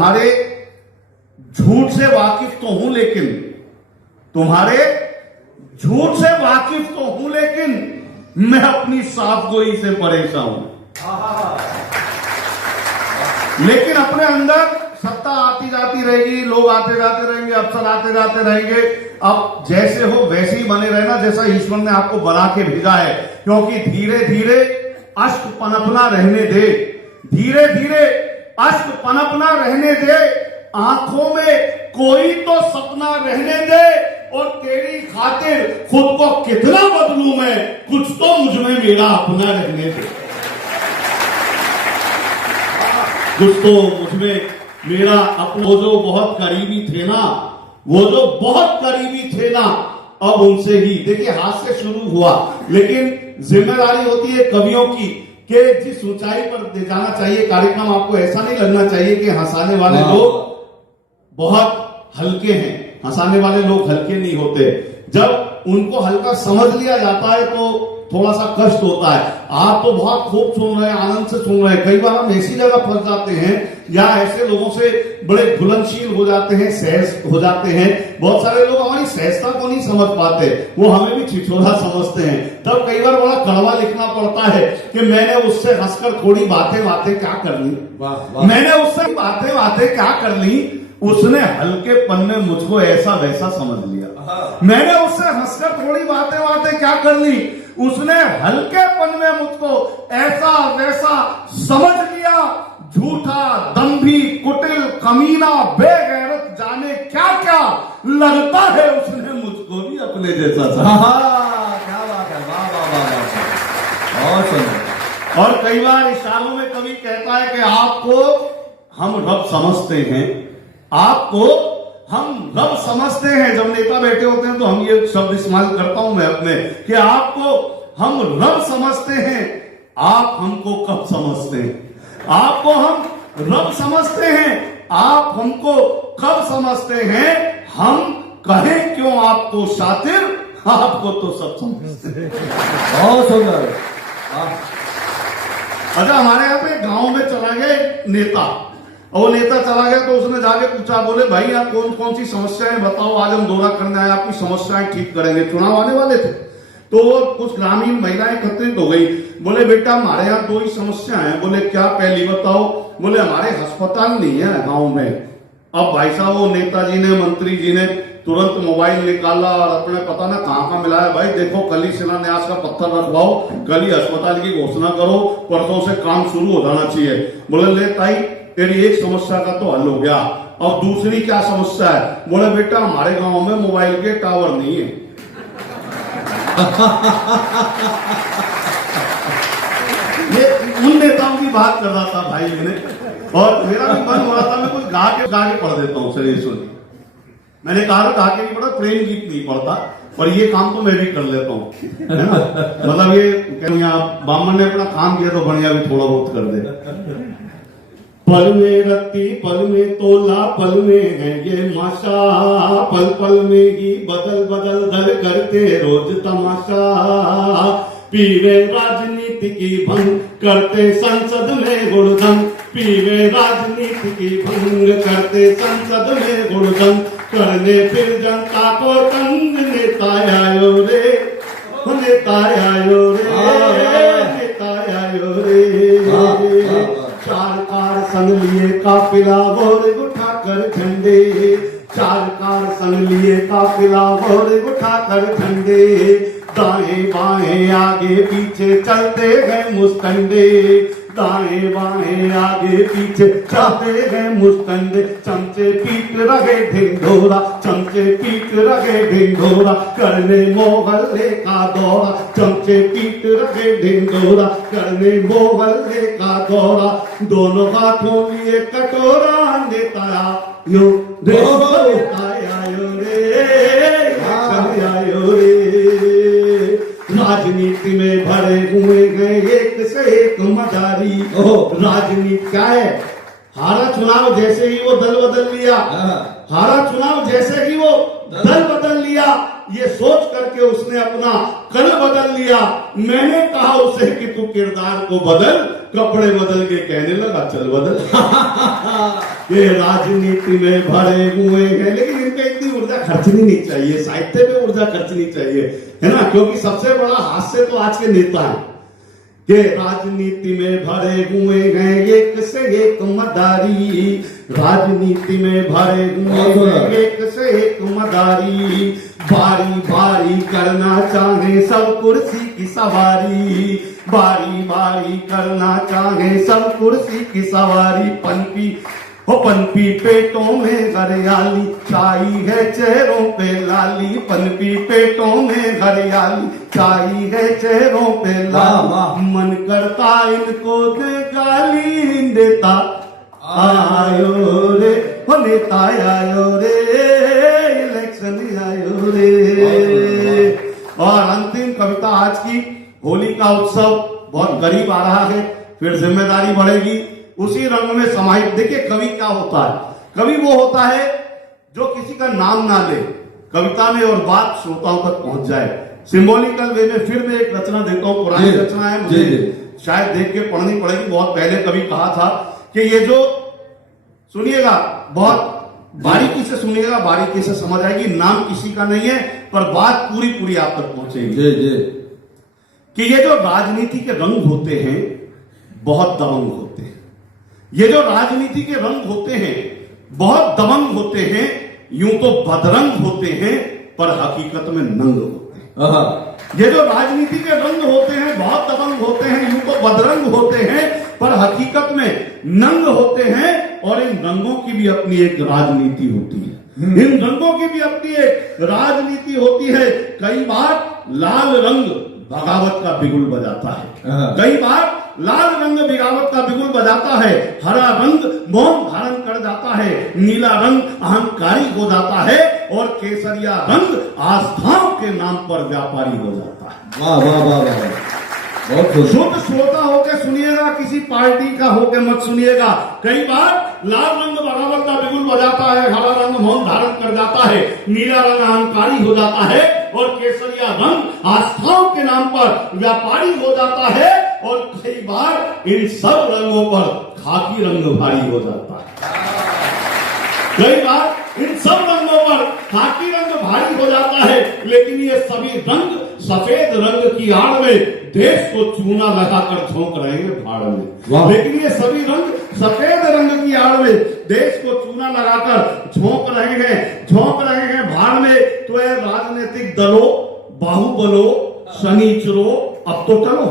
तुम्हारे झूठ से वाकिफ तो हूं, लेकिन तुम्हारे झूठ से वाकिफ तो हूं, लेकिन मैं अपनी साफगोई से परेशान हूं। लेकिन अपने अंदर सत्ता आती जाती रहेगी, लोग आते जाते रहेंगे, अफसर आते जाते रहेंगे। अब जैसे हो वैसे ही बने रहना, जैसा ईश्वर ने आपको बना के भेजा है। क्योंकि धीरे धीरे अश्क पनपना रहने दे, धीरे धीरे अश्क पनपना रहने दे, आंखों में कोई तो सपना रहने दे, और तेरी खातिर खुद को कितना बदलूं मैं, कुछ तो मुझमें मेरा अपना रहने दे, कुछ तो मुझमें मेरा अपना। वो जो बहुत करीबी थे ना, वो जो बहुत करीबी थे ना, अब उनसे ही देखिए हाथ से शुरू हुआ, लेकिन जिम्मेदारी होती है कवियों की कि जिस ऊंचाई पर ले जाना चाहिए कार्यक्रम, आपको ऐसा नहीं लगना चाहिए कि हंसाने वाले लोग बहुत हल्के हैं। हंसाने वाले लोग हल्के नहीं होते। जब उनको हल्का समझ लिया जाता है तो थोड़ा सा कष्ट होता है। आप तो बहुत खूब सुन रहे हैं, आनंद से सुन रहे हैं। कई बार हम ऐसी जगह फंस जाते हैं या ऐसे लोगों से बड़े घुलनशील हो जाते हैं, सहज हो जाते हैं। बहुत सारे लोग हमारी सहजता को नहीं समझ पाते, वो हमें भी छिछोला समझते हैं। तब कई बार बड़ा कड़वा लिखना पड़ता है कि मैंने उससे हंसकर थोड़ी बातें क्या कर ली, मैंने उससे बातें क्या कर ली, उसने हल्केपन में मुझको ऐसा वैसा समझ लिया। मैंने उससे हंसकर थोड़ी बातें क्या कर ली, उसने हल्केपन में मुझको ऐसा वैसा समझ लिया। झूठा, दंभी, कुटिल, कमीना, बेगैरत, जाने क्या क्या लगता है, उसने मुझको भी अपने जैसा समझा। क्या बात है, वाह वाह वाह वाह, बहुत सुंदर। और कई बार इशारों में कवि कहता है कि आपको हम रब समझते हैं, आपको हम रब समझते हैं। जब नेता बैठे होते हैं तो हम ये शब्द इस्तेमाल करता हूं मैं अपने, कि आपको हम रब समझते हैं, आप हमको कब समझते हैं। आपको हम रब समझते हैं, आप हमको कब समझते हैं। हम कहें क्यों आपको शातिर, आपको तो सब समझते हैं। बहुत सुंदर। अच्छा, हमारे यहाँ पे गांव में चला गया नेता, और वो नेता चला गया तो उसने जाके पूछा, बोले भाई यहाँ कौन कौन सी समस्याएं बताओ, आज हम दौरा करने आए, आपकी समस्याएं ठीक करेंगे। चुनाव आने वाले थे तो कुछ ग्रामीण महिलाएं एकत्रित हो गई। बोले बेटा हमारे यहाँ 2 ही समस्या है। बोले क्या, पहली बताओ। बोले हमारे अस्पताल नहीं है गांव में। अब भाई साहब वो नेताजी ने, मंत्री जी ने तुरंत मोबाइल निकाला और अपने पता ना कहां मिलाया, भाई देखो कल ही शिलान्यास का पत्थर रखवाओ, कल ही अस्पताल की घोषणा करो, परसों से काम शुरू हो जाना चाहिए। बोले ले ताई, तेरी एक समस्या का तो हल हो गया, अब दूसरी क्या समस्या है। बोले बेटा हमारे गांव में मोबाइल के टावर नहीं है। ये उन नेताओं की बात कर रहा था भाई मैंने, और मेरा भी मन हो रहा था मैं कुछ गा के पढ़ देता हूँ। चलिए सुनिए, मैंने कहा गा के नहीं पढ़ा, प्रेम गीत नहीं पढ़ता, और ये काम तो मैं भी कर लेता हूँ, है ना। मतलब ये बामन ने अपना काम किया तो बढ़िया भी थोड़ा बहुत कर दे। पल में रत्ती, पल में तोला, पल में है ये माशा, पल पल में ही बदल बदल दल करते रोज तमाशा। पीवे राजनीति की भंग करते संसद में गुणधन, पीवे राजनीति की भंग करते संसद में गुणधन, करने फिर जनता को तंग। नेता आयो रे, नेता आयो रे, नेता आयो रे। चार कार संग लिए काफिला बोरे उठाकर झंडे, चार कार संग लिए काफिला बोरे उठाकर झंडे। दाएं बाएं आगे पीछे चलते गए मुस्तंडे, दाएं बाएं आगे पीछे चलते गए मुस्तंडे। चमचे पीट रहे ढिंढोरा, चमचे पीट रहे ढिंढोरा, करने मोहल्ले का दौरा। चमचे पीट रहे ढिंढोरा, करने मोहल्ले का दौरा। दोनों हाथों लिए कटोरा, नेता आयो रे, नेता आयो रे, आयो रे। राजनीति में भरे हुए गए एक से एक मदारी। राजनीति क्या है, हारा चुनाव जैसे ही वो दल बदल लिया, हारा चुनाव जैसे ही वो दल बदल लिया, ये सोच करके उसने अपना कल बदल लिया। मैंने कहा उसे कि तू किरदार को बदल, कपड़े बदल के कहने लगा चल बदल। ये राजनीति में भरे हुए हैं, लेकिन इनका इतनी ऊर्जा खर्चनी नहीं चाहिए, साहित्य पे ऊर्जा खर्चनी चाहिए, है ना, क्योंकि सबसे बड़ा हास्य तो आज के नेता है कि राजनीति में भरे हुए हैं एक से एक मदारी, राजनीति में भरे हुए हैं एक से एक मदारी, बारी बारी करना चाहे सब कुर्सी की सवारी, बारी बारी करना चाहे सब कुर्सी की सवारी। पनपी पेटों में हरियाली, छाई है चेहरों पे लाली, पनपी पेटों में हरियाली, छाई है चेहरों पे लाली, मन करता इनको दे गाली, देता आयो रे, हो नेता आयो रे, इलेक्शन आयो रे। और अंतिम कविता आज की, होली का उत्सव बहुत करीब आ रहा है, फिर जिम्मेदारी बढ़ेगी, उसी रंग में समाहित। देखिए कवि क्या होता है, कवि वो होता है जो किसी का नाम ना ले, कविता में और बात श्रोताओं तक पहुंच जाए। सिंबॉलिकल वे में फिर मैं एक रचना देता हूं, पुरानी रचना है, मुझे शायद देख के पढ़नी पड़ेगी। बहुत पहले कवि कहा था कि ये जो सुनिएगा, बहुत बारीकी से सुनिएगा, बारीकी से समझ आएगी, नाम किसी का नहीं है पर बात पूरी पूरी आप तक पहुंचेगी कि ये जो राजनीति के रंग होते हैं बहुत दबंग होते हैं, ये जो राजनीति के रंग होते हैं बहुत दबंग होते हैं, यूं तो बदरंग होते हैं पर हकीकत में नंग होते हैं। ये जो राजनीति के रंग होते हैं बहुत दबंग होते हैं, यूं तो बदरंग होते हैं पर हकीकत में नंग होते हैं। और इन रंगों की भी अपनी एक राजनीति होती है, इन रंगों की भी अपनी एक राजनीति होती है। कई बार लाल रंग बगावत का बिगुल बजाता है, कई बार लाल रंग बगावत का बिगुल बजाता है, हरा रंग मौन धारण कर जाता है, नीला रंग अहंकारी हो जाता है और केसरिया रंग आस्थाओं के नाम पर व्यापारी हो जाता है। वाह वाह वाह वाह, बहुत शुद्ध श्रोता होकर सुनिएगा, किसी पार्टी का होकर मत सुनिएगा। कई बार लाल रंग बगावत का बिगुल बजाता है, हरा रंग मौन धारण कर जाता है, नीला रंग अहंकारी हो जाता है और केसरिया रंग आस्थाओं के नाम पर व्यापारी हो जाता है। और कई बार इन सब रंगों पर खाकी रंग भारी हो जाता है, कई बार इन सब रंगों पर खाकी रंग भारी हो जाता है। लेकिन ये सभी रंग सफेद रंग की आड़ में देश को चूना लगाकर झोंक रहे हैं भाड़ में, लेकिन ये सभी रंग सफेद रंग की आड़ में देश को चूना लगाकर झोंक रहे हैं भाड़ में। तो ये राजनीतिक दलों, बाहुबलो, शनिचरो, अब तो चलो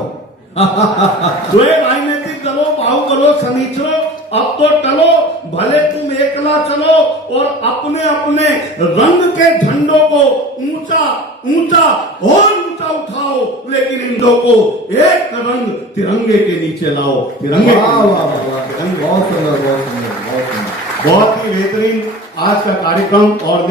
तो ये राजनीतिक दलों, बाहुबलो, शनिचरो, अब तो चलो, भले तुम एकला चलो और अपने अपने रंग के झंडों को ऊंचा ऊंचा और ऊंचा उठाओ, लेकिन इन दो को एक रंग तिरंगे के नीचे लाओ। तिरंगे बहुत सुंदर, बहुत सुंदर, बहुत सुंदर, बहुत ही बेहतरीन आज का कार्यक्रम। और